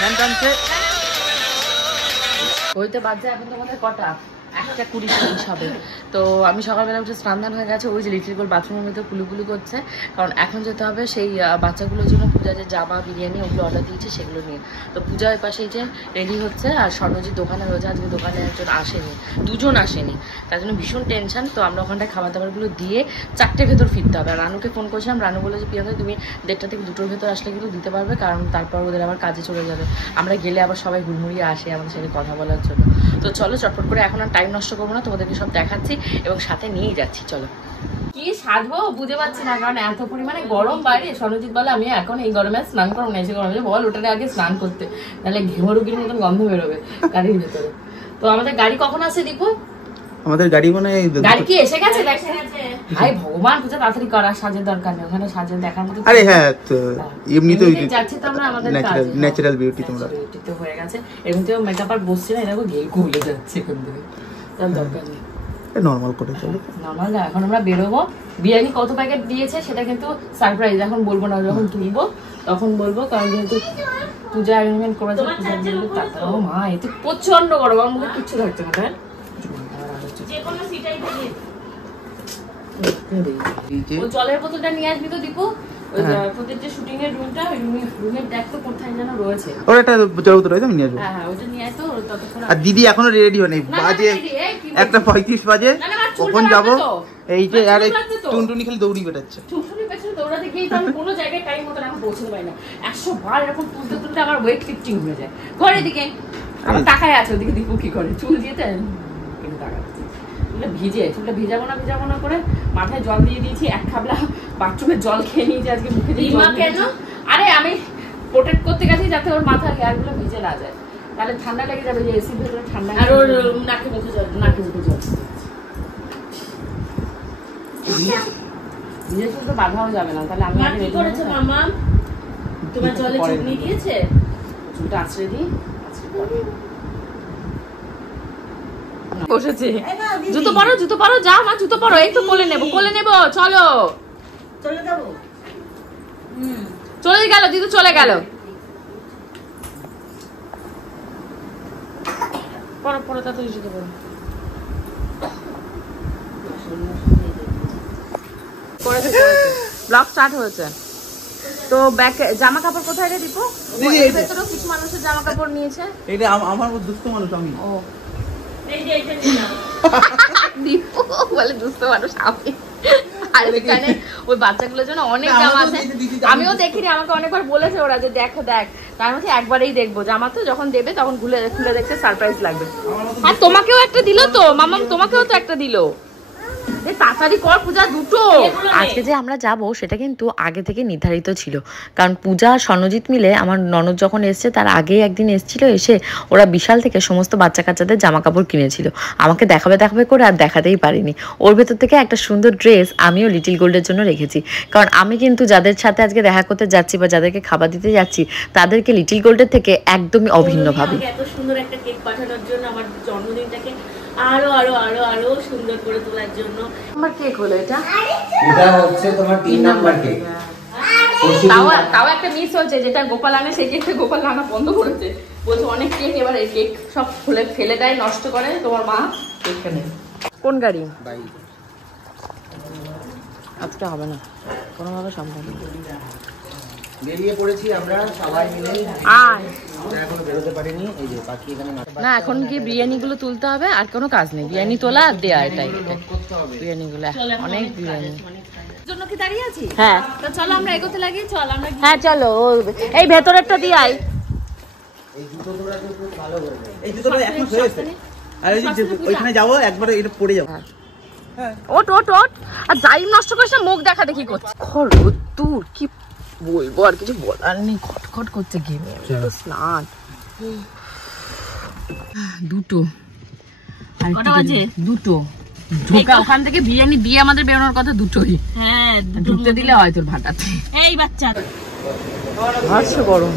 Van টানছে ওইতে বাজে এখন তোমাদের কটা 1:20 হবে। তো আমি সকালবেলা উঠে স্নান ধান হয়ে গেছে, ওই যে লিটিল গোল্ড বাথরুমের মধ্যে কুলুকুলু করছে, কারণ এখন যেতে হবে সেই বাচ্চাগুলোর জন্য পূজা যে জামা বিরিয়ানি ওগুলো অর্ডার দিয়েছে সেগুলো নিয়ে। তো পূজা ওই পাশে যে রেডি হচ্ছে, আর স্বর্ণজিৎ দোকানে রয়েছে, আজকে দোকানে একজন আসেনি, দুজন আসেনি, তার জন্য ভীষণ টেনশন। তো আমরা ওখানটায় খাবার দাবারগুলো দিয়ে 4টে ভেতর ফিরতে হবে। আর রানুকে ফোন করেছিলাম, রানু বলে যে প্রিয়াঙ্কা তুমি 1:30 থেকে 2টোর ভেতর আসলে কিন্তু দিতে পারবে, কারণ তারপর ওদের আবার কাজে চলে যাবে, আমরা গেলে আবার সবাই হুড়মুড়িয়ে আসে আমাদের সাথে কথা বলার জন্য। তো চলো চটপট করে এখন আর টাইম নষ্ট করবো না, তোমাদেরকে সব দেখাচ্ছি এবং সাথে নিয়েই যাচ্ছি। চলো কি সাজবো বুঝে পাচ্ছি না, কারণ এত পরিমাণে গরম বাইরে। স্বর্ণজিৎ বলে আমি এখন এই গরমে স্নান করবো না, এসে গরমে বল ওটারে আগে স্নান করতে, নাহলে ঘেমরুগির মতন গন্ধ বেরোবে গাড়ির ভিতরে। তো আমাদের গাড়ি কখন আসে দীপু? আমাদের গাড়ি মানে গাড়ি কি এসে গেছে? ভাই ভগবান পূজা তাড়াতাড়ি করা, সাজের দরকার নেই, ওখানে সাজের দেখার মতো। আরে হ্যাঁ এমনি তো যাচ্ছি তো আমরা আমাদের ন্যাচারাল বিউটি তোমরা তো হয়ে গেছে, এমনিতেও মেকআপ আর বসছে না, এরকম গেল খুলে যাচ্ছে এখান থেকে, তার দরকার নেই, নরমাল করে চলো নরমাল। এখন আমরা বেরোবো, বিরিয়ানি কত প্যাকেট দিয়েছে সেটা কিন্তু সারপ্রাইজ, এখন বলবো না, যখন তুলবো তখন বলবো, কারণ যেহেতু পূজা অ্যারেঞ্জমেন্ট করেছে, পূজা বলবো তারপর। ও মা এতে প্রচন্ড গরম, আমার মুখে কিচ্ছু থাকছে না, তাই জলের বোতলটা নিয়ে আসবি তো দীপু, তোদের যে শুটিং এর রুমটা, রুমের দেখ তো কোথায় যেন রয়েছে, ওর একটা জলের বোতল রয়েছে, আমি নিয়ে আসবো। হ্যাঁ ওটা নিয়ে আয় তো ততক্ষণ। আর দিদি এখনো রেডি হয়নি, বাজে 1:35 বাজে, কখন যাবো? এই যে আর টুনটুনি খালি দৌড়ি বেটাচ্ছে, টুনটুনি পেছনে দৌড়াতে গিয়ে তো আমি কোনো জায়গায় টাইম মতো এখন পৌঁছতে পারি না, 100 বার এরকম তুলতে তুলতে আমার ওয়েট লিফটিং হয়ে যায়। ঘরের দিকে আমার তাকায় আছে, ওদিকে দীপু কি করে চুল দিয়েতে ভিজে, চুলটা ভিজাবো না করে মাথায় জল দিয়ে দিয়েছি, 1 খাবলা বাথরুমের জল খেয়ে নিয়েছি আজকে মুখে দিয়ে। কেন? আরে আমি প্রোটেক্ট করতে গেছি যাতে ওর মাথার হেয়ার গুলো ভিজে না যায়, তাহলে ঠান্ডা লেগে যাবে, যে এসির ভেতরে ঠান্ডা, আর ওর নাকে মুখে জল ভিজে চুল তো বাঁধাও যাবে না, তাহলে আমি আগে রেডি করেছি। মামা তোমার জলে চুনি দিয়েছে, চুলটা আছড়ে দিই, বসেছে। জুতো পরো যা মা, জুতো পরো, এই তো কোলে নেবো চলো চলে যাবো। চলে গেল দিদু, চলে গেল, পরো তাড়াতাড়ি জুতো পরো। ব্লগ স্টার্ট হয়েছে তো ব্যাক জামা কাপড় কোথায় রে দীপু? এর ভেতরেও কিছু মানুষের জামা কাপড় নিয়েছে, এটা আমার দুস্থ মানুষ আমি। ও এইটা দীপু বলে দুস্থ মানুষ আমি, আর এখানে ওই বাচ্চাগুলোর জন্য অনেক জামা আছে, আমিও দেখিনি, আমাকে অনেকবার বলেছে ওরা যে দেখো দেখ, তার মধ্যে একবারেই দেখবো জামা, তো যখন দেবে তখন খুলে দেখতে সারপ্রাইজ লাগবে। আর তোমাকেও একটা দিল তো মামাম, তোমাকেও তো একটা দিল, তাড়াতাড়ি কর পূজা দুটো। আজকে যে আমরা যাব সেটা কিন্তু আগে থেকে নির্ধারিত ছিল, কারণ পূজা আর স্বর্ণজিৎ মিলে, আমার ননদ যখন এসছে তার আগে একদিন এসেছিল, এসে ওরা বিশাল থেকে সমস্ত বাচ্চা কাচ্চাদের জামা কাপড় কিনেছিল, আমাকে দেখাবে করে আর দেখাতেই পারিনি। ওর ভেতর থেকে একটা সুন্দর ড্রেস আমিও লিটিল গোল্ডের জন্য রেখেছি, কারণ আমি কিন্তু যাদের সাথে আজকে দেখা করতে যাচ্ছি বা যাদেরকে খাবার দিতে যাচ্ছি তাদেরকে লিটিল গোল্ডের থেকে একদমই অভিন্ন ভাবে। এত সুন্দর একটা কেক পাঠানোর জন্য, আমার জন্মদিনটাকে আরো আরো আরো আরো সুন্দর করে তোলার জন্য। আমার কেক হলো এটা হচ্ছে তোমার 3 নাম্বার কেক। তাও একটা মিস হচ্ছে, যেটা গোপাল আনে সেই কেকটা গোপাল আনা বন্ধ করেছে, বলছে অনেক কেক এবার এই কেক সব খুলে ফেলে দেয়, নষ্ট করে তোমার মা কেকটা নেই। কোন গাড়ি? আজকে হবে না কোনোভাবে সম্ভব, বেরিয়ে পড়েছি আমরা সবাই মিলে, এখনো বেরোতে পারিনি। এই যে বাকি এখানে না, এখন গিয়ে বিরিয়ানি গুলো তুলতে হবে, আর কোনো কাজ নেই, বিরিয়ানি তোলা আর দেয়া, এটাই বিরিয়ানি গুলো, অনেক বিরিয়ানি জন্য কি দাঁড়িয়ে আছি। হ্যাঁ তো চলো আমরা এগোতে লাগি, চল আমরা, হ্যাঁ চলো এই ভেতরেরটা দিয়ে আই। এই জুতোটা খুব ভালো করে, এই জুতোটা এখন হয়েছে, আর এই যে ওইখানে যাবো একবার এটা পড়ে যাবো। হ্যাঁ ওট আর জাইম নষ্ট করিস না, মুখ দেখা দেখি করছে, রোদ্দুর কি বলবো, আর কিছু বলার নেই, খটখট করছে ঘেমে, তো স্নান। দুটো ঢোকা, ওখান থেকে বিরিয়ানি দিয়ে আমাদের বেরোনোর কথা দুটোই, হ্যাঁ ঢুকতে দিলে হয় তোর ভাটাতে। এই বাচ্চা আচ্ছা গরম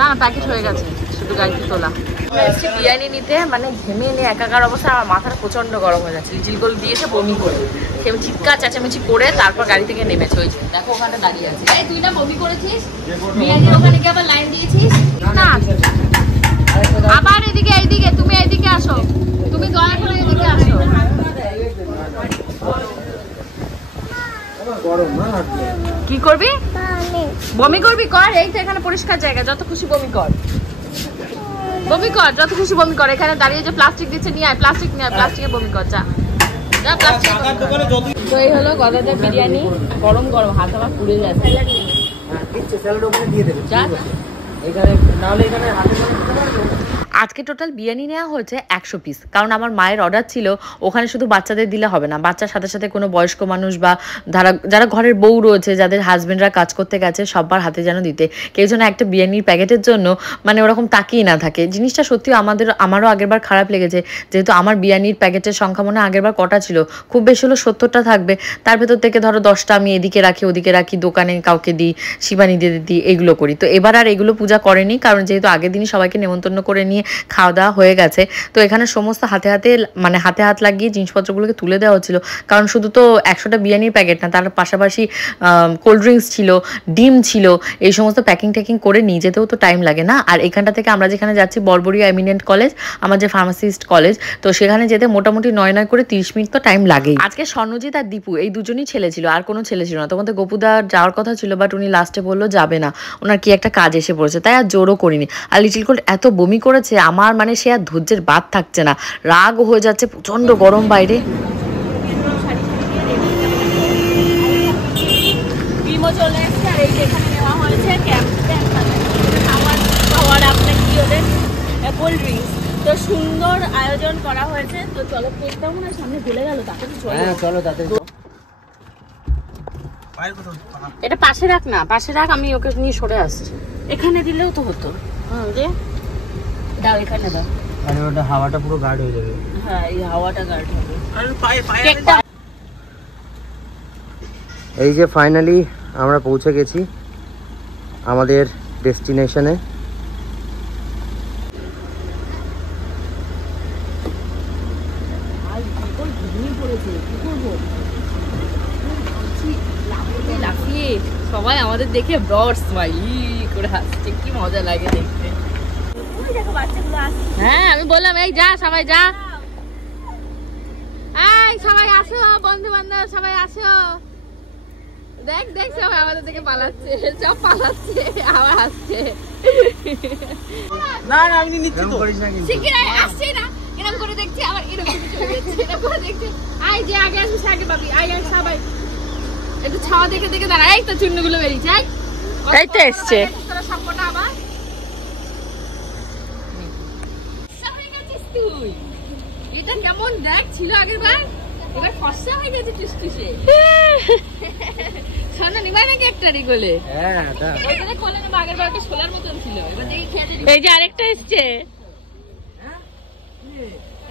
না প্যাকেট হয়ে গেছে, শুধু গাড়িতে তোলা। আমরা এসেছি বিরিয়ানি নিতে, মানে ঘেমে এনে একাকার অবস্থা, আমার মাথাটা প্রচন্ড গরম হয়ে যাচ্ছে। লিচিলগুলো দিয়েছে বমি করে, সে চিৎকার চেঁচামেচি করে তারপর গাড়ি থেকে নেমেছে। ওই দেখো ওখানে দাঁড়িয়ে আছে। এই তুই না বমি করেছিস, বিরিয়ানির ওখানে গিয়ে আবার লাইন দিয়েছিস না? আবার এদিকে, এইদিকে তুমি এইদিকে আসো, তুমি দয়া করে এদিকে আসো। কি করবি? বমি করবি? কর, এই তো এখানে পরিষ্কার জায়গা, যত খুশি বমি কর, বমি কর, যত খুশি বমি কর। এখানে দাঁড়িয়ে যে প্লাস্টিক দিচ্ছে নিয়ে আয়, প্লাস্টিক নিয়ে আয়, প্লাস্টিকে বমি কর, যা যা প্লাস্টিক। তো এই হলো গদাদের বিরিয়ানি, গরম গরম, হাত আমার পুড়ে যাচ্ছে। আজকে টোটাল বিরিয়ানি নেওয়া হয়েছে 100 পিস, কারণ আমার মায়ের অর্ডার ছিল ওখানে শুধু বাচ্চাদের দিলে হবে না, বাচ্চার সাথে সাথে কোনো বয়স্ক মানুষ বা যারা ঘরের বউ রয়েছে, যাদের হাজবেন্ডরা কাজ করতে গেছে, সবার হাতে যেন দিতে। কেউ যেন একটা বিরিয়ানির প্যাকেটের জন্য মানে ওরকম তাকিয়ে না থাকে। জিনিসটা সত্যি আমারও আগেরবার খারাপ লেগেছে, যেহেতু আমার বিরিয়ানির প্যাকেটের সংখ্যা মনে আগেরবার কটা ছিল, খুব বেশি হলো 70টা থাকবে, তার ভেতর থেকে ধরো 10টা আমি এদিকে রাখি, ওদিকে রাখি, দোকানে কাউকে দিই, শিবানীদের দিই, এগুলো করি। তো এবার আর এগুলো পূজা করেনি, কারণ যেহেতু আগের দিনই সবাইকে নেমন্তন্ন করে নিয়ে খাওয়া দাওয়া হয়ে গেছে। তো এখানে সমস্ত হাতে হাত লাগিয়ে জিনিসপত্রগুলোকে তুলে দেওয়া হচ্ছিল, কারণ শুধু তো 100টা বিরিয়ানির প্যাকেট না, তার পাশাপাশি কোল্ড ড্রিঙ্কস ছিল, ডিম ছিল, এই সমস্ত প্যাকিং করে নিয়ে যেতেও তো টাইম লাগে না। আর এখানটা থেকে আমরা যেখানে যাচ্ছি বড়বড়িয়া এমিনেন্ট কলেজ, আমার যে ফার্মাসিস্ট কলেজ, তো সেখানে যেতে মোটামুটি 9 করে 30 মিনিট তো টাইম লাগেই। আজকে স্বর্ণজিৎ আর দীপু এই দুজনই ছেলে ছিল, আর কোনো ছেলে ছিল না। তখন তো গোপুদা যাওয়ার কথা ছিল, বাট উনি লাস্টে বললো যাবে না, ওনার কি একটা কাজ এসে পড়েছে, তাই আর জোরও করিনি। আর লিটিল কোল্ড এত বমি করেছে, আমার মানে সে আর ধৈর্যের বাদ থাকছে না, রাগ হয়ে যাচ্ছে, প্রচন্ড গরম বাইরে। চলে এসছে, আর এই যেখানে নেওয়া হয়েছে কোল্ড ড্রিঙ্কস, তো সুন্দর আয়োজন করা হয়েছে। তো চলো কেকটা মনে হয় সামনে ভুলে গেল, তাতে চলো তাতে এটা পাশে রাখ না, পাশে রাখ, আমি ওকে নিয়ে সরে আসছি। এখানে দিলেও তো হতো। দাও এখানে দাও, আরে ওটা হাওয়াটা পুরো গার্ড হয়ে যাবে। হ্যাঁ এই হাওয়াটা গার্ড হবে। এই যে ফাইনালি আমরা পৌঁছে গেছি আমাদের ডেস্টিনেশনে। সবাই আমাদের দেখে ব্রড স্মাইলি করে হাসছে, কি মজা লাগে দেখতে। হ্যাঁ আমি বললাম এই যা, সবাই যা, এই সবাই আসো, বন্ধু বান্ধব সবাই আসো। দেখ দেখ সবাই আমাদের থেকে পালাচ্ছে, সব পালাচ্ছে, আবার আসছে। না না আমি নিচ্ছি তো, শিগগিরই আসছে না, এরকম করে দেখছি, আবার এরকম চলে যাচ্ছে, এরকম করে দেখছি। আই যে আগে আসিস আগে পাবি, আই আই সবাই একটু ছাওয়া দেখে দেখে দাঁড়া। এই তো চুন্নিগুলো বেরিয়েছে, এই তো এসছে সবকটা। আবার তুই এটা কেমন দেখ ছিল আগের বার, এবার ফর্সা হয়ে গেছে টুসটুসে। শোনা নিবা নাকি একটা রিগোলে? হ্যাঁ দা ওইখানে কোলে নেবা, আগের বার তো সোলার মতন ছিল, এবার দেখি খেতে। এই যে আরেকটা এসছে,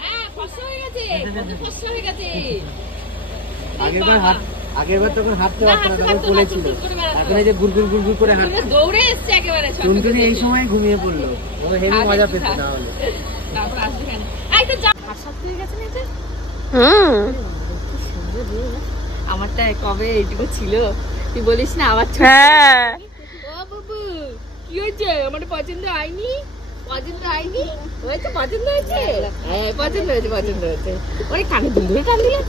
হ্যাঁ ফর্সা হয়ে গেছে, কত ফর্সা হয়ে গেছে। আগেরবার তখন হাঁটতে পারতো না, তখন কোলে ছিল, এখন এই যে গুড়গুড় করে হাঁটছে, দৌড়ে এসছে একেবারে। টুনটুনি এই সময় ঘুমিয়ে পড়লো, ও হেভি মজা পেতে না হলে। তারপর আসবে কেন? এই তো যা হাসা হয়ে গেছে না এটা। আমারটা কবে এইটুকু ছিল, তুই বলিস না আবার। হ্যাঁ ও বাবু কি হয়েছে, আমার পছন্দ হয়নি, পছন্দ হয়নি, হয়েছে পছন্দ হয়েছে, হ্যাঁ পছন্দ হয়েছে, পছন্দ হয়েছে। ওই কানে দুল ধরে টান দিলে।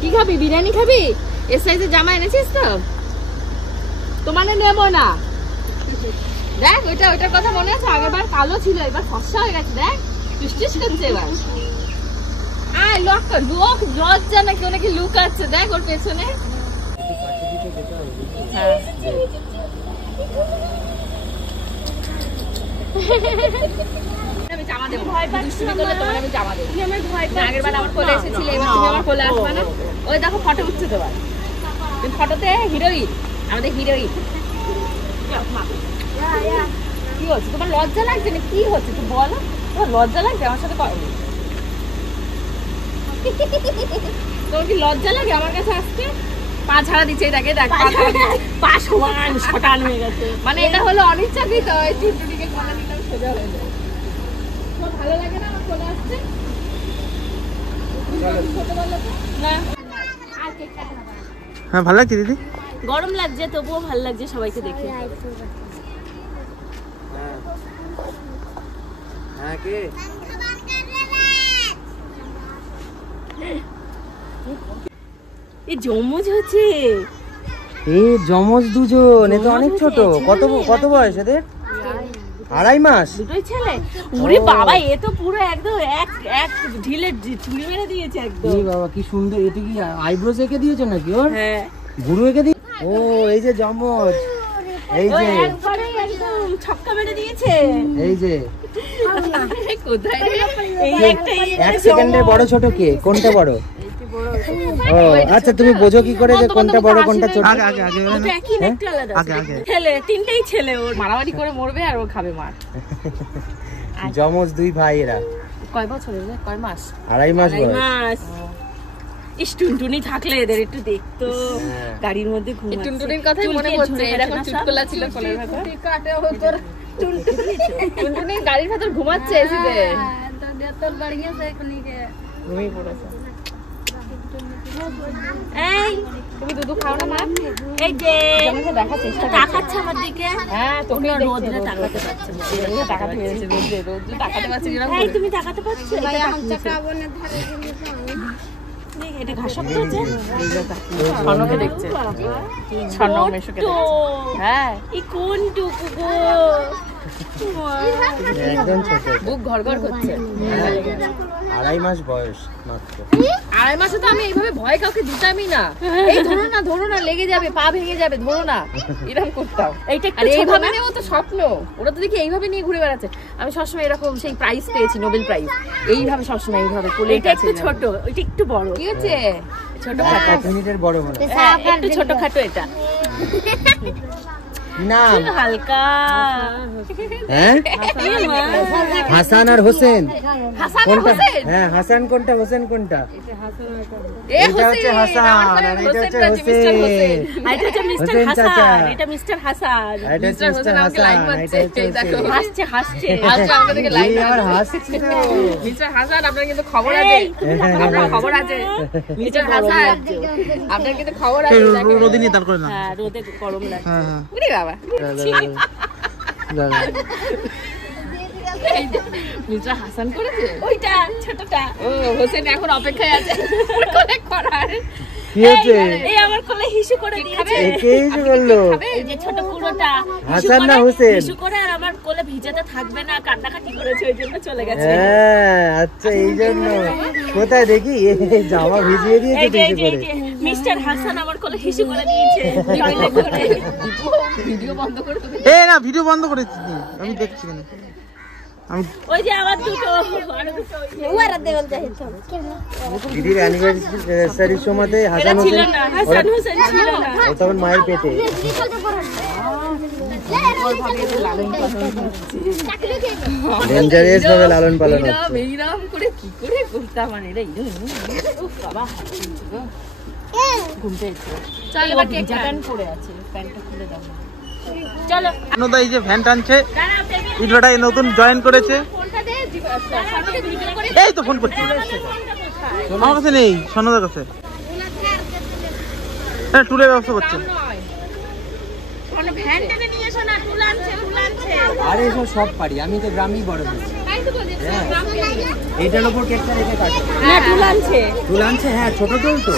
কি খাবি, বিরিয়ানি খাবি? এর সাইজের জামা এনেছিস তো? তো মানে নেবো না। দেখ ওইটা, ওইটার কথা মনে আছে, আগেরবার কালো ছিল, এবার ফর্সা হয়ে গেছে, দেখ টুসটুস করছে এবার। আয় লক কর, লোক লজ্জা নাকি, ওনাকে লুক আছে, দেখ ওর পেছনে। আমি জামা দেবো, দুষ্টুমি করলে তোমার আমি জামা দেবো। আগেরবার আমার কোলে এসেছিলে, এবার তুমি আমার কোলে আসবে না। ওই দেখো ফটো উঠছে তোমার, ফটোতে হিরোইন, আমাদের হিরোইন। কি হচ্ছে তোমার, লজ্জা লাগছে না? কি হচ্ছে তুই বলো, তোমার লজ্জা লাগছে আমার সাথে? তোর কি লজ্জা লাগে আমার কাছে আসতে? পা ছাড়া দিচ্ছে, এটাকে দেখ, পা ছাড়া দিচ্ছে, পা সমান শটান হয়ে গেছে। মানে এটা হলো অনিচ্ছাকৃত, এই টুনটুনিকে কোলে নিলাম সোজা হয়ে যায়। তো ভালো লাগে না আমার কোলে আসতে? না হ্যাঁ ভালো লাগছে দিদি। গরম লাগছে তবুও ভালো লাগছে সবাইকে দেখে। হ্যাঁ কে এই জমজ হচ্ছে, এই জমজ দুজন, এ তো অনেক ছোট। কত বয়স এদের? 2.5 মাস। দুটোই ছেলে। ওরে বাবা, এ তো পুরো একদম এক ঢিলে চুড়ি মেরে দিয়েছে একদম। এই বাবা কি সুন্দর। এটা কি আইব্রোজ এঁকে দিয়েছো নাকি ওর? হ্যাঁ, গুরু এঁকে দিয়ে। ও এই যে জমজ, এই যে একবারে একদম ছক্কা মেরে দিয়েছে। এই যে কোথায় রে? এই একটা, এক সেকেন্ডে বড় ছোট কে? কোনটা বড়? ও আচ্ছা, তুমি বোঝো কি করে যে কোনটা বড় কোনটা ছোট? আগে আগে আগে ওটা একই না, একটু আলাদা। আগে আগে ছেলে, তিনটেই ছেলে। ওর মারামারি করে মরবে আর ও খাবে মার। জমজ দুই ভাই এরা। কয় বছর এর? কয় মাস? 2.5 মাস বয়স। মাস। ইস, টুনটুনি থাকলে এদের একটু দেখতো, গাড়ির মধ্যে ঘুমাচ্ছে। টুনটুনির কথাই মনে পড়ছে, এরকম চুটকুলা ছিল কোলের ভেতর। টুনটুনি গাড়ির ভেতর ঘুমাচ্ছে এসিতে। ঘুমিয়ে পড়েছে। এই তুমি দুধু খাও না মা? এই যে আমাকে দেখার চেষ্টা করছে। তাকাচ্ছে আমার দিকে। হ্যাঁ, তোকে তোমরা রোদরে তাকাতে পারছো না। রোদে তাকাতে পেরেছে, রোদে তাকাতে পারছে কিরকম এই করে? তুমি তাকাতে পারছো? দেখ, এটা ঘাস শক্ত হচ্ছে। স্বর্ণকে দেখছে। স্বর্ণ মেশোকে দেখছে। হ্যাঁ, এই কোন টুকু গো? একদম ছোট। বুক ঘরঘর করছে। 2.5 মাস বয়স মাত্র। 2.5 মাসে তো আমি এইভাবে ভয় কাউকে দিতামই না। এই ধরো না লেগে যাবে, পা ভেঙে যাবে, ধরো না, এরকম করতাম। এইটা আর একটু ছোট এইভাবে না? নেওয়া তো স্বপ্ন। ওরা তো দেখি এইভাবে নিয়ে ঘুরে বেড়াচ্ছে। আমি সবসময় এরকম সেই প্রাইজ পেয়েছি, নোবেল প্রাইজ। এইভাবে সবসময় এইভাবে কোলে এটা একটু ছোট, ওইটা একটু বড়। কি হচ্ছে? ছোট 1 মিনিটের বড় মনে হয়। হ্যাঁ, একটু ছোটখাটো এটা। কি নাম? হালকা। হ্যাঁ, হাসান আর হোসেন। হাসান আর কোনটা? হোসেন? হ্যাঁ, হাসান কোনটা হোসেন কোনটা? এ এটা হচ্ছে হোসেন, হাসান আমার আর এটা হোসেন হচ্ছে রাজি, মিস্টার হোসেন। হোসেন। আর এটা হচ্ছে মিস্টার হোসেন চাচা। হাসান, এটা মিস্টার হাসান। আর এটা হচ্ছে মিস্টার মিস্টার হোসেন আমাকে লাইন হাসান, মারছে, এটা হচ্ছে এই দেখো। হোসেন। হাসছে হাসছে। আচ্ছা, আমাকে দেখে লাইন এই আবার মারছে। হাসছে তো। মিস্টার হাসান, আপনার কিন্তু খবর আছে। আপনার খবর আছে। মিস্টার হাসান, আপনার কিন্তু খবর আছে। দেখেন। রোদে নিয়ে দাঁড় করে না। হ্যাঁ, রোদে গরম লাগে। হ্যাঁ হ্যাঁ উরে বাবা। মিস্টার হাসান করেছে? ওইটা ছোটটা। ও, হোসেন এখন অপেক্ষায় আছে কোলে করার। কি হচ্ছে? এই আমার কোলে হিসু করে দিয়েছে। একে যে বললো এই যে ছোট পুরোটা হাসান না হোসেন? হিসু করে আর আমার কোলে ভিজাতে থাকবে না, কান্নাকাটি করেছে, ওই জন্য চলে গেছে। হ্যাঁ, আচ্ছা এই জন্য। কোথায় দেখি? এই জামা ভিজিয়ে দিয়েছে এই যে কিছু করে। মিস্টার হাসান আমার কোলে হিসু করে দিয়েছে টয়লেট করে। ভিডিও বন্ধ করে তোকে এ না, ভিডিও বন্ধ করেছি, আমি দেখছি কেন। আমি ওই যে আমার দুটো আরো দুটো দিদির অ্যানিভার্সারির সময়তে এটা হাসান ছিল হোসেন না, হাসান হোসেন ছিল না। ও তখন মায়ের পেটে। ডেঞ্জারিয়াস ভাবে লালন পালন হচ্ছে। এইরকম করে কি করে করতাম মানে রে। উফ বাবা, ঘুম পেয়েছে। চল এবার কেক প্যান্ট পরে আছে, প্যান্টটা খুলে দাও। চলো নদা এই যে ভ্যান টানছে, দাঁড়াও, টেবিল ইটভাটায় নতুন জয়েন করেছে। ফোনটা দে, সামনে ভিডিও করে। এই তো ফোন করছি, আমার কাছে নেই, স্বর্ণদার কাছে। হ্যাঁ, ট্যুরের ব্যবস্থা করছে। নয়, কোনো ভ্যান টেনে নিয়ে এসো না, টুল আনছে। আরে এসব সব পারি, আমি তো গ্রামেই বড় হয়েছি। তাই তো বলছি, গ্রামকে নিয়ে। এইটার উপর কেকটা রেখে কাটো। না, টুল আনছে। টুল আনছে? হ্যাঁ, ছোট টুল তো।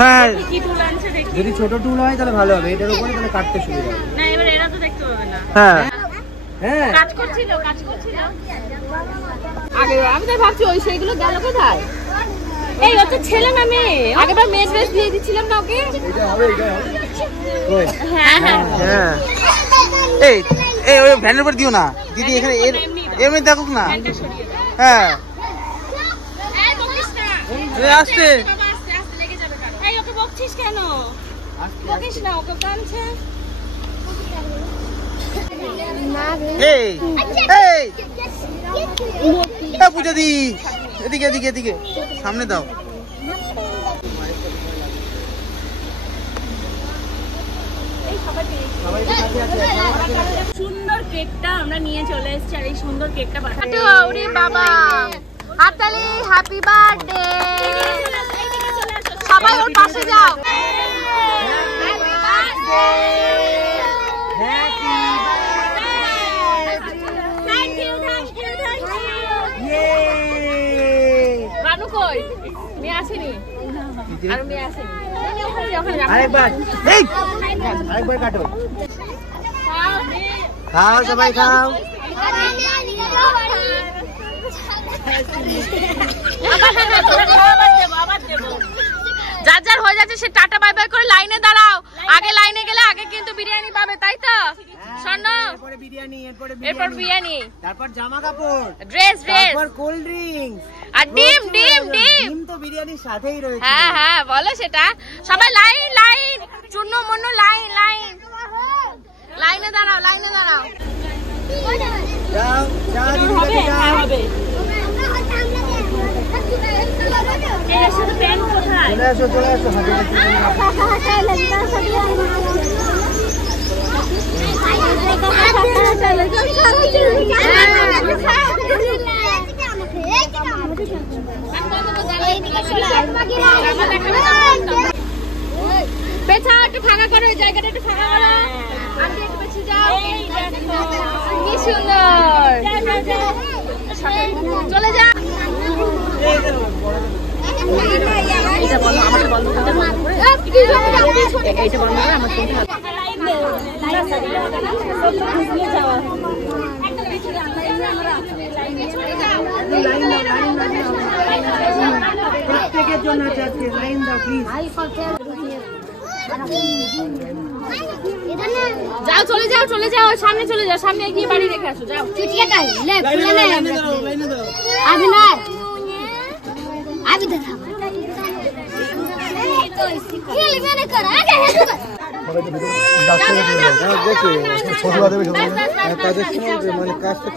হ্যাঁ, কি টুল আনছে দেখি। যদি ছোট টুল হয় তাহলে ভালো হবে, এটার উপরে তাহলে কাটতে সুবিধা হবে। না, এবার এরা তো দেখতে পাবে না। হ্যাঁ হ্যাঁ, কাজ করছিল, কাজ করছিল। আগে আমি তো ভাবছি ওই সেইগুলো গেল কোথায়? এই ও তো ছেলে না মেয়ে? আগেবার মেয়ে ড্রেস দিয়ে দিচ্ছিলাম না ওকে। কই? হ্যাঁ হ্যাঁ। হ্যাঁ। এই এই ওই ভ্যানের উপর দিও না দিদি, এখানে এমনি দেখুক না। হ্যাঁ, এই বকিস না। এই আসছে। বাবা, আস্তে আস্তে লেগে যাবে কারো। এই ওকে বকছিস কেন? বকিস না, ওকে টানছে। এই এই পূজা দি, এদিকে এদিকে এদিকে সামনে দাও। সুন্দর কেকটা আমরা নিয়ে চলে এসেছি আর এই সুন্দর কেকটা পাঠাতে ওরে বাবা হাততালি হ্যাপি বার্থডে সবাই ওর পাশে যাও রানু কই মেয়ে আসেনি আর মেয়ে আসেনি আরেকবার কাটো খাও সবাই খাও যার যার হয়ে যাচ্ছে সে টাটা বাই বাই করে লাইনে দাঁড়াও আগে লাইনে গেলে আগে কিন্তু বিরিয়ানি পাবে তাই তো শোনো এরপর বিরিয়ানি তারপর জামা কাপড় ড্রেস তারপর কোল্ড ড্রিঙ্কস আর ডিম তো বিরিয়ানির সাথেই রয়েছে হ্যাঁ বলো সেটা সবাই লাইন চূর্ণ মন্য লাইনে দাঁড়াও যাও যাও চলে আসো পেছা একটু ফাঁকা করো এই জায়গাটা একটু ফাঁকা করো আমি একটু পেছে যাও কি সুন্দর চলে যা এইটা বলো আমাকে বলো এইটা বলো আমার প্রত্যেকের জন্য লাইন দাও প্লিজ যাও চলে যাও সামনে চলে যাও সামনে গিয়ে বাড়ি রেখে আসো যাও মানে কাজটা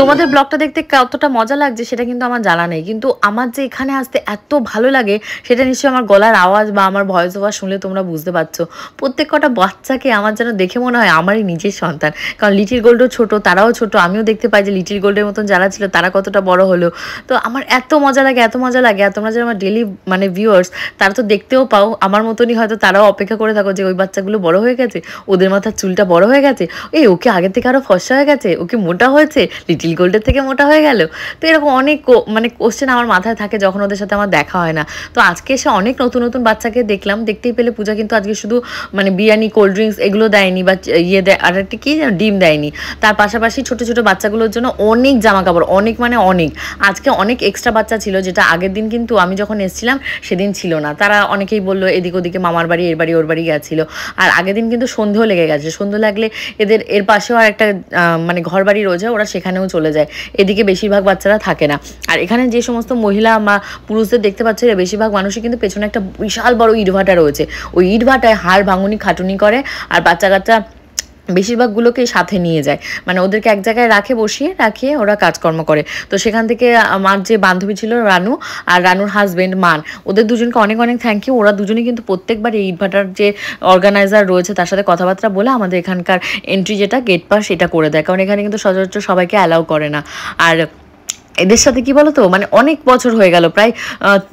তোমাদের ব্লগটা দেখতে কতটা মজা লাগছে সেটা কিন্তু আমার জানা নেই, কিন্তু আমার যে এখানে আসতে এত ভালো লাগে সেটা নিশ্চয়ই আমার গলার আওয়াজ বা আমার ভয়েস ওভার শুনলে তোমরা বুঝতে পারছো। প্রত্যেক কটা বাচ্চাকে আমার যেন দেখে মনে হয় আমারই নিজের সন্তান, কারণ লিটিল গোল্ডও ছোট, তারাও ছোট, আমিও দেখতে পাই যে লিটিল গোল্ডের মতন যারা ছিল তারা কতটা বড় হলো। তো আমার এত মজা লাগে আর তোমরা যারা আমার ডেলি মানে ভিউয়ার্স তারা তো দেখতেও পাও আমার মতনই, হয়তো তারাও অপেক্ষা করে থাকো যে ওই বাচ্চাগুলো বড় হয়ে গেছে, ওদের মাথার চুলটা বড় হয়ে গেছে, ওকে আগের থেকে আরো ফর্সা হয়ে গেছে, ওকে মোটা হয়েছে, লিটিল গোল্ডের থেকে মোটা হয়ে গেল। তো এরকম অনেক মানে কোশ্চেন আমার মাথায় থাকে যখন ওদের সাথে আমার দেখা হয় না। তো আজকে এসে অনেক নতুন বাচ্চাকে দেখলাম, দেখতেই পেলে পূজা কিন্তু আজকে শুধু মানে বিরিয়ানি কোল্ড ড্রিঙ্কস এগুলো দেয়নি বা দেয় আর একটা কি ডিম দেয়নি, তার পাশাপাশি ছোট বাচ্চাগুলোর জন্য অনেক জামা কাপড়, অনেক আজকে অনেক এক্সট্রা বাচ্চা ছিল, যেটা আগের দিন কিন্তু আমি যখন এসেছিলাম সেদিন ছিল না। তারা অনেকেই বললো এদিক ওদিকে মামার বাড়ি এর বাড়ি ওর বাড়ি গেছিলো, আর আগের দিন কিন্তু সন্ধেও লেগে গেছে। সন্ধে লাগলে এর পাশেও আর একটা মানে ঘর বাড়ি রয়েছে, ওরা সেখানেও চলে যায়, এদিকে বেশিরভাগ বাচ্চারা থাকে না। আর এখানে যে সমস্ত মহিলা বা পুরুষদের দেখতে পাচ্ছে বেশিরভাগ মানুষই কিন্তু পেছনে একটা বিশাল বড় ইটভাটা রয়েছে, ওই ইটভাটায় হাড় ভাঙুনি খাটুনি করে, আর বাচ্চা কাচ্চা বেশিরভাগগুলোকে সাথে নিয়ে যায়, মানে ওদেরকে এক জায়গায় রাখিয়ে ওরা কাজকর্ম করে। তো সেখান থেকে আমার যে বান্ধবী ছিল রানু আর রানুর হাজবেন্ড মান, ওদের দুজনকে অনেক থ্যাংক ইউ। ওরা দুজনেই কিন্তু প্রত্যেকবার এই ইটভাটার যে অর্গানাইজার রয়েছে তার সাথে কথাবার্তা বলে আমাদের এখানকার এন্ট্রি যেটা গেট পাস সেটা করে দেয়, কারণ এখানে কিন্তু সচরাচর সবাইকে অ্যালাউ করে না। আর এদের সাথে কি বলতো মানে অনেক বছর হয়ে গেল, প্রায়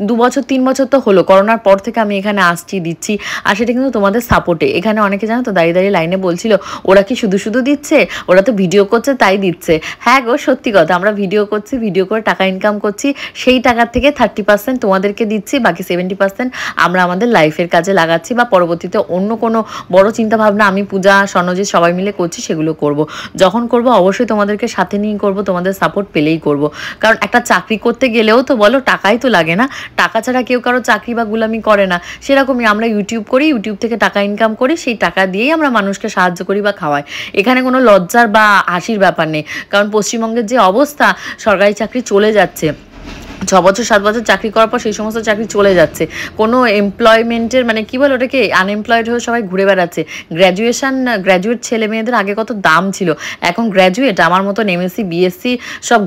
2 বছর 3 বছর তো হলো, করোনার পর থেকে আমি এখানে আসছি দিচ্ছি, আর সেটা কিন্তু তোমাদের সাপোর্টে। এখানে অনেকে জানো তো দাঁড়িয়ে লাইনে বলছিল ওরা কি শুধু দিচ্ছে, ওরা তো ভিডিও করছে তাই দিচ্ছে। হ্যাঁ গো সত্যি কথা, আমরা ভিডিও করছি, ভিডিও করে টাকা ইনকাম করছি, সেই টাকার থেকে 30% তোমাদেরকে দিচ্ছি, বাকি 70% আমরা আমাদের লাইফের কাজে লাগাচ্ছি, বা পরবর্তীতে অন্য কোনো বড় চিন্তা ভাবনা আমি পূজা স্বর্ণজিৎ সবাই মিলে করছি সেগুলো করব। যখন করব অবশ্যই তোমাদেরকে সাথে নিয়ে করব, তোমাদের সাপোর্ট পেলেই করব। কারণ একটা চাকরি করতে গেলেও তো বলো টাকাই তো লাগে না, টাকা ছাড়া কেউ কারো চাকরি বা গুলামি করে না। সেরকমই আমরা ইউটিউব করি, ইউটিউব থেকে টাকা ইনকাম করি, সেই টাকা দিয়েই আমরা মানুষকে সাহায্য করি বা খাওয়াই। এখানে কোনো লজ্জার বা হাসির ব্যাপার নেই, কারণ পশ্চিমবঙ্গের যে অবস্থা, সরকারি চাকরি চলে যাচ্ছে, 6 বছর 7 বছর চাকরি করার পর সেই সমস্ত চাকরি চলে যাচ্ছে, কোনো এমপ্লয়মেন্টের মানে কি বলে ওটাকে, আনএমপ্লয়েড হয়ে সবাই ঘুরে বেড়াচ্ছে। গ্র্যাজুয়েট ছেলে মেয়েদের আগে কত দাম ছিল, এখন গ্র্যাজুয়েট আমার মতন এমএসসি বিএসসি সব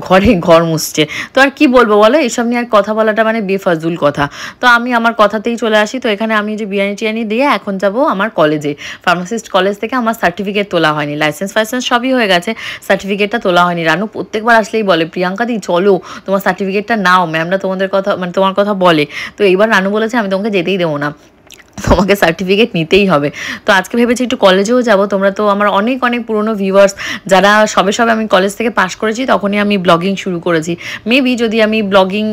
ঘর মুছছে। তো আর কি বলবো বলো, এইসব নিয়ে আর কথা বলাটা মানে বেফাজুল কথা। তো আমি আমার কথাতেই চলে আসি। তো এখানে আমি যে বিরিয়ানি টিয়ানি দিয়ে এখন যাব আমার কলেজে, ফার্মাসিস্ট কলেজ থেকে আমার সার্টিফিকেট তোলা হয়নি, লাইসেন্স ফাইসেন্স সবই হয়ে গেছে, সার্টিফিকেটটা তোলা হয়নি। রানু প্রত্যেকবার আসলেই বলে প্রিয়াঙ্কা দি চলো তোমার সার্টিফিকেটটা নাও, ম্যামরা তোমাদের কথা মানে তোমার কথা বলে। তো এইবার রানু বলেছে আমি তোমাকে যেতেই দেবো না, তোমাকে সার্টিফিকেট নিতেই হবে। তো আজকে ভেবেছি একটু কলেজেও যাব। তোমরা তো আমার অনেক পুরনো ভিউয়ার্স, যারা সবে আমি কলেজ থেকে পাশ করেছি তখনই আমি ব্লগিং শুরু করেছি। মেবি যদি আমি ব্লগিং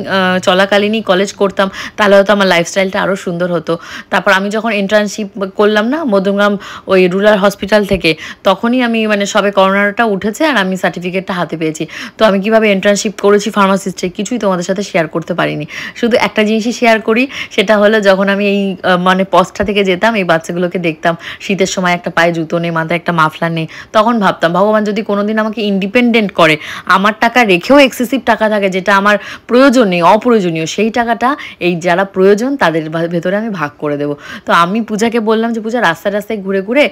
চলাকালীনই কলেজ করতাম তাহলে হয়তো আমার লাইফস্টাইলটা আরও সুন্দর হতো। তারপর আমি যখন ইন্টার্নশিপ করলাম না মধ্যমগ্রাম ওই রুরাল হসপিটাল থেকে, তখনই আমি মানে সবে করোনাটা উঠেছে আর আমি সার্টিফিকেটটা হাতে পেয়েছি। তো আমি কিভাবে ইন্টার্নশিপ করেছি ফার্মাসিস্টে কিছুই তোমাদের সাথে শেয়ার করতে পারিনি। শুধু একটা জিনিসই শেয়ার করি, সেটা হলো যখন আমি এই মানে পস্টটা থেকে যেতাম, এই বাচ্চাগুলোকে দেখতাম শীতের সময় একটা পায়ে জুতো নেই, মাথায় একটা মাফলার নেই, তখন ভাবতাম ভগবান যদি কোনোদিন আমাকে ইন্ডিপেন্ডেন্ট করে, আমার টাকা রেখেও এক্সেসিভ টাকা থাকে যেটা আমার প্রয়োজন নেই, অপ্রয়োজনীয়, সেই টাকাটা এই যারা প্রয়োজন তাদের ভেতরে আমি ভাগ করে দেবো। তো আমি পূজাকে বললাম যে পূজা রাস্তায় রাস্তায় ঘুরে ঘুরে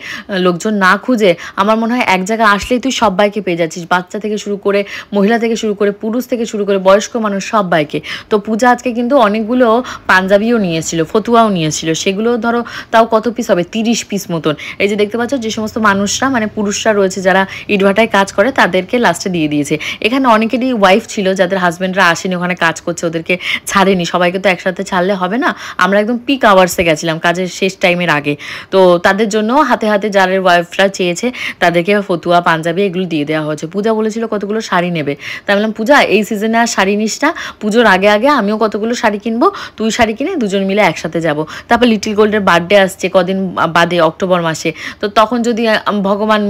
লোকজন না খুঁজে আমার মনে হয় এক জায়গায় আসলেই তুই সবাইকে পেয়ে যাচ্ছিস, বাচ্চা থেকে শুরু করে মহিলা থেকে শুরু করে পুরুষ থেকে শুরু করে বয়স্ক মানুষ সবাইকে। তো পূজা আজকে কিন্তু অনেকগুলো পাঞ্জাবিও নিয়েছিল, ফতুয়াও নিয়েছিল, সেগুলো ধরো তাও কত পিস হবে, 30 পিস মতন। এই যে দেখতে পাচ্ছ যে সমস্ত মানুষরা মানে পুরুষরা রয়েছে যারা ইটভাটায় কাজ করে তাদেরকে লাস্টে দিয়ে দিয়েছে। এখানে অনেকেরই ওয়াইফ ছিল যাদের হাজব্যান্ডরা আসেনি, ওখানে কাজ করছে, ওদেরকে ছাড়েনি, সবাইকে তো একসাথে ছাড়লে হবে না। আমরা একদম পিক আওয়ার্সে গেছিলাম কাজের শেষ টাইমের আগে। তো তাদের জন্য হাতে হাতে যাদের ওয়াইফরা চেয়েছে তাদেরকে ফতুয়া পাঞ্জাবি এগুলো দিয়ে দেওয়া হয়েছে। পূজা বলেছিল কতগুলো শাড়ি নেবে, তাই বললাম পূজা এই সিজনে আর শাড়ি নিস না, পুজোর আগে আগে আমিও কতগুলো শাড়ি কিনবো, তুই শাড়ি কিনে দুজন মিলে একসাথে যাব। তারপর লিটিল গোল্ডের বার্থডে আসছে কদিন বাদে, অক্টোবর মাসে, তো তখন যদি ভগবান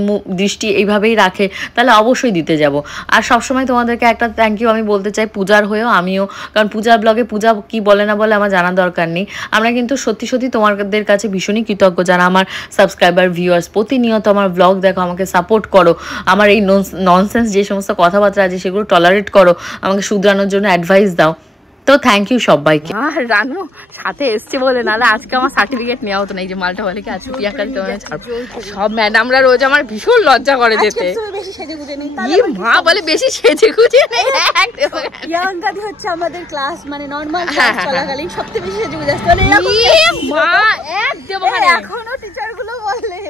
দৃষ্টি এইভাবেই রাখে তাহলে অবশ্যই দিতে যাব। আর সবসময় তোমাদেরকে একটা থ্যাংক ইউ আমি বলতে চাই পূজার হয়েও, আমিও, কারণ পূজার ব্লগে পূজা কি বলে না বলে আমার জানার দরকার নেই। আমরা কিন্তু সত্যি সত্যি তোমাদের কাছে ভীষণই কৃতজ্ঞ যারা আমার সাবস্ক্রাইবার ভিউয়ার্স, প্রতিনিয়ত আমার ব্লগ দেখো, আমাকে সাপোর্ট করো, আমার এই ননসেন্স যে সমস্ত কথাবার্তা আছে সেগুলো টলারেট করো, আমাকে শুধরানোর জন্য অ্যাডভাইস দাও। তো থ্যাংক ইউ সবাইকে। আর রানু সাথে এসছে বলে, নাহলে আজকে আমার সার্টিফিকেট নেওয়া হতো না। এই যে মালটা বলে কি আজকে প্রিয়াঙ্কা তোমার ছাড়বো, সব ম্যাডামরা রোজ আমার ভীষণ লজ্জা করে যেতে। মা বলে বেশি সেজে গুজে নেই, প্রিয়াঙ্কা দি হচ্ছে আমাদের ক্লাস মানে নরমাল ক্লাস চলাকালীন সবচেয়ে বেশি সেজে গুজে আসতো। মা এক দেবো মানে এখনো টিচার গুলো বলে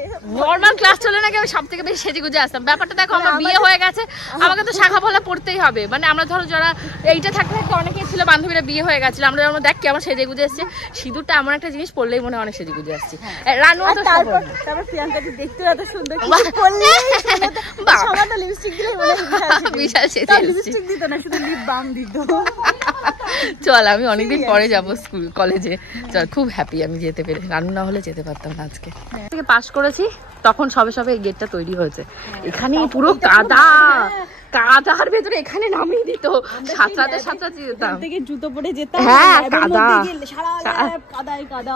নরমাল ক্লাস চলে নাকি আমি সব থেকে বেশি সেজে গুজে আসতাম। ব্যাপারটা দেখো আমার বিয়ে হয়ে গেছে, আমাকে তো শাখা ফলা পড়তেই হবে। মানে আমরা ধরো যারা এইটা থাকতে থাকতে অনেকেই ছিল বান্ধবীরা বিয়ে হয়ে গেছিল, আমরা যেমন দেখ কি আমার সেজে গুজে এসছে, সিঁদুরটা এমন একটা জিনিস পড়লেই মনে হয় অনেক সেজে গুজে আসছে। রানু তো তারপর প্রিয়াঙ্কা দি দেখতে এত সুন্দর কিছু পড়লে সামান্য লিপস্টিক দিলে মনে হয় বিশাল সেজে লিপস্টিক দিত না, শুধু লিপ বাম দিত। চল আমি অনেকদিন পরে যাব স্কুল কলেজে, চল খুব হ্যাপি আমি যেতে পেরে, রানু না হলে যেতে পারতাম না। আজকে থেকে পাস করেছি তখন সবে এই গেটটা তৈরি হয়েছে, এখানে পুরো কাদা, কাদার ভেতরে এখানে নামিয়ে দিত, সাঁতরাতে যেতাম, থেকে জুতো পরে যেতাম, হ্যাঁ কাদা, কাদা।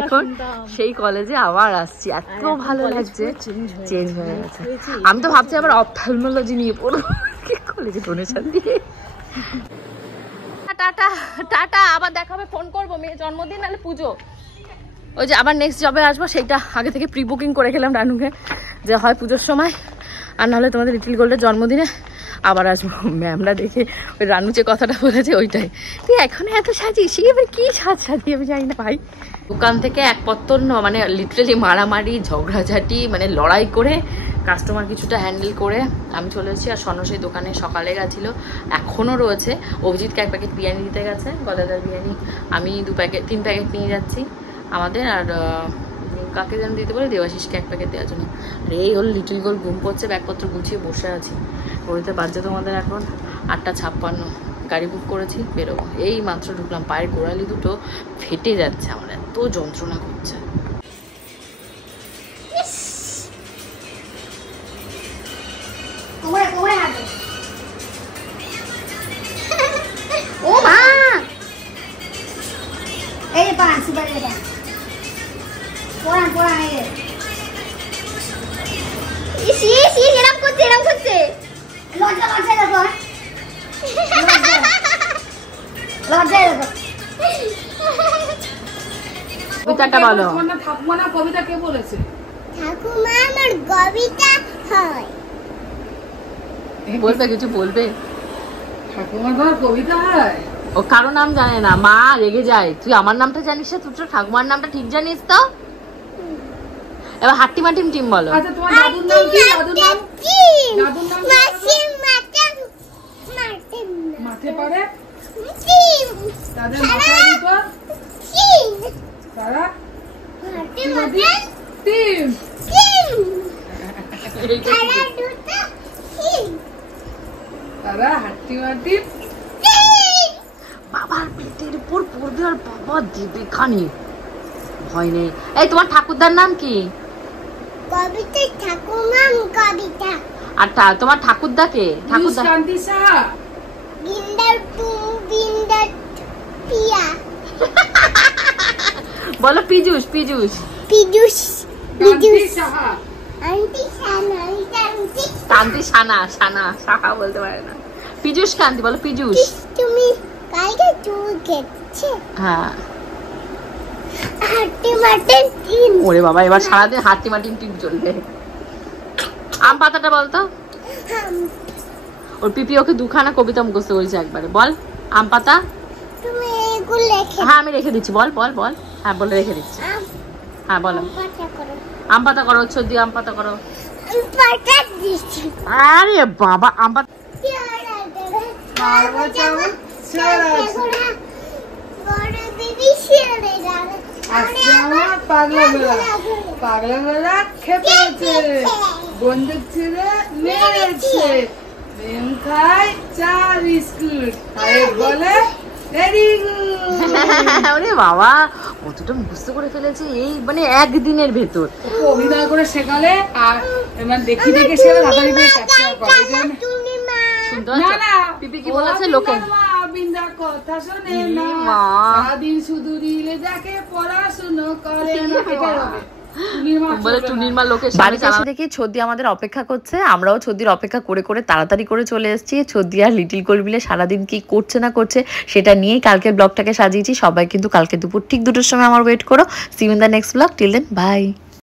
এখন সেই কলেজে আবার আসছি, এত ভালো লাগছে, চেঞ্জ হয়ে গেছে। আমি তো ভাবছি আবার অপথ্যালমোলজি নিয়ে পড়বো কলেজে, ডোনেশন দিয়ে। টাটা টাটা, আবার দেখা হবে, ফোন করবো, মেয়ে জন্মদিন নাহলে পুজো, ওই যে আবার নেক্সট জবে আসবো, সেইটা আগে থেকে প্রি বুকিং করে খেলাম রানুকে, যে হয় পুজোর সময় আর নাহলে তোমাদের লিটল গোল্ডের জন্মদিনে আবার আসবো। ম্যামরা দেখে ওই রানু যে কথাটা বলেছে ওইটাই, তুই এখন এত সাজিস, এবার কি সাজি আমি জানি না ভাই। দোকান থেকে এক পত্তর মানে লিটারেলি মারামারি ঝগড়াঝাটি মানে লড়াই করে কাস্টমার কিছুটা হ্যান্ডেল করে আমি চলে এসেছি। আর স্বর্ণ সেই দোকানে সকালে গেছিলো, এখনও রয়েছে। অভিজিৎকে 1 প্যাকেট বিরিয়ানি দিতে গেছে, গলাদার বিরিয়ানি, আমি 3 প্যাকেট নিয়ে যাচ্ছি আমাদের, আর কাকে যেন দিতে বলে দেবাশিসকে 1 প্যাকেট দেওয়ার জন্য। আর এই হল লিটল গোল্ড, ঘুম পড়ছে, ব্যাগপত্র গুছিয়ে বসে আছি। ঘড়িতে বাজছে তোমাদের এখন 8:56, গাড়ি বুক করেছি, বেরোবো। এই মাত্র ঢুকলাম, পায়ের গোড়ালি দুটো ফেটে যাচ্ছে, আমার এত যন্ত্রণা করছে। ও মা, এই পাঁচ বাজে এটা পড়ান এই ইস এরকম করছে লজ্জা দেখো। লজ্জায় দেখো। কবিতাটা বলো। তোমার না ঠাকুমা না কবিতা কে বলেছে? ঠাকুমা আমার কবিতা হয়। বলবে কিছু বলবে? ঠাকুমার তোমার কবিতা হয়? ও কারো নাম জানে না, মা রেগে যায়। তুই আমার নামটা জানিস না, তুই তো ঠাকুমার নামটা ঠিক জানিস তো। এবার হাট্টিমা টিম টিম বলো। আচ্ছা তোমার দাদুর নাম কি? দাদুর নাম? দাদুর নাম কি? মাঠে পড়ে তাদের মাথায় দুটো তারা টিম। তারা হাট্টি মাটি বাবার পেটের উপর পড়বে আর বাবা দিবে খানি, ভয় নেই। এই তোমার ঠাকুরদার নাম কি? কবিতা ঠাকুমা কবিতা আর তোমার ঠাকুরদা কে? ঠাকুরদা শান্তি সাহা। গিন্দার টু গিন্দার পিয়া বলো পিজুস। পিজুস পিজুস শান্তি সাহা। আন্টি সানা আন্টি কান্তি সানা সাহা বলতে পারে না। পিজুস কান্তি বলো, পিজুস। তুমি কালকে চুল কেটেছে হ্যাঁ। হাঁটি মাটেন টিম ওরে বাবা, এবার সারাদিন হাট্টিমা টিম টিম চলবে। আম পাতাটা বলতো। ওর পিপি ওকে দুখানা কবিতা মুখস্থ করেছে একবারে। বল আম পাতা। তুমি এগুলো লেখে হ্যাঁ আমি রেখে দিচ্ছি, বল বল বল। হ্যাঁ বলে রেখে দিচ্ছি। হ্যাঁ বলো। পাতা করো আম পাতা করো, ছদ্দি আম পাতা করো। পাতা দিচ্ছি আরে বাবা, আম পাতা। বড় বেবি শেয়ারে যাবে আজকে আমার পাগলা বেলা খেপেছে, বন্দুক ছেড়ে মেরেছে, মেম খায় চা বিস্কুট, আরে বলে ভেরি গুড। ওরে বাবা, কতটা মুখস্থ করে ফেলেছে এই মানে একদিনের ভেতর। অভিনয় করে শেখালে আর এবার দেখি দেখে সে তাড়াতাড়ি করে ক্যাপচার করে। এই জন্য তুমি মা শুনতে না পাচ্ছ? না পিপি কি বলেছে লোকে? বিন্দার কথা শোনে ই না, মা। সারাদিন শুধু রিলে দেখে, পড়াশুনো করে না। এটাই হবে বলে টুনির মা লোকে বাড়িতে এসে দেখি ছদ্দি আমাদের অপেক্ষা করছে। আমরাও ছদ্দির অপেক্ষা করে করে তাড়াতাড়ি করে চলে এসেছি। ছদ্দি আর লিটিল কোল মিলে সারাদিন কি করছে না করছে সেটা নিয়েই কালকের ব্লগটাকে সাজিয়েছি। সবাই কিন্তু কালকে দুপুর ঠিক 2টোর সময় আমার ওয়েট করো। See you in the next blog. Till then by.